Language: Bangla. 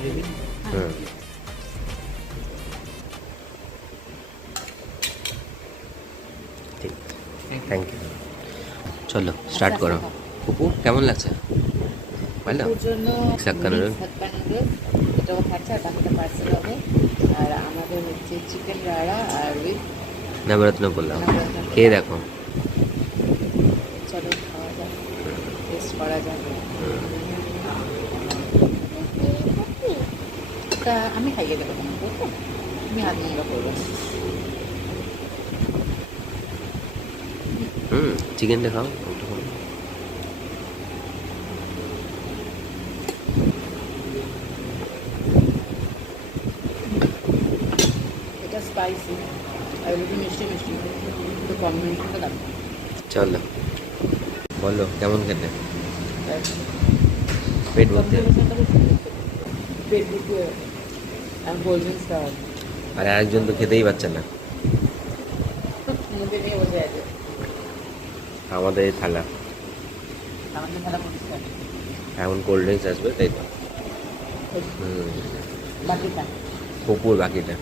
হুম ঠিক, থ্যাংক ইউ। চলো স্টার্ট করো। পুপু কেমন লাগছে? ভালো। ওর জন্য সাক্কা নুডল। সাক্কা নুডলস এটাও খাচ্ছে, আর বাকিটা পার্সেল হবে। আর আমাদের হচ্ছে চিকেন রাড়া আর উইথ নবরত্ন পোলাও। নবরত্ন খেয়ে পোলাও। দেখো। চলো খাওয়া যাক, টেস্ট করা যাক। তা আমি খাইয়ে দেবো তোমাকে, ওকে? তুমি হাত নোংরা করবে না। চিকেনটা খাও একটু খাও। এটা স্পাইসি আর একটু মিষ্টি মিষ্টি, তো কম্বিনেশনটা দাম। চলো বলো কেমন খেতে? পেট ভর্তি হবে। কম্বিনেশনটা খুব সুন্দর, পেট ভর্তি হয়ে আর কোল্ড ড্রিঙ্কস খাওয়া আর একজন তো খেতেই পাচ্ছে না। মুখে নিয়ে বসে আছে। আমাদের এই থালা আমাদের খেলা পরিষ্কার এখন কোল্ড ড্রিঙ্কস আসবে, তাই তো? হুম বাকিটা পুকুর বাকিটা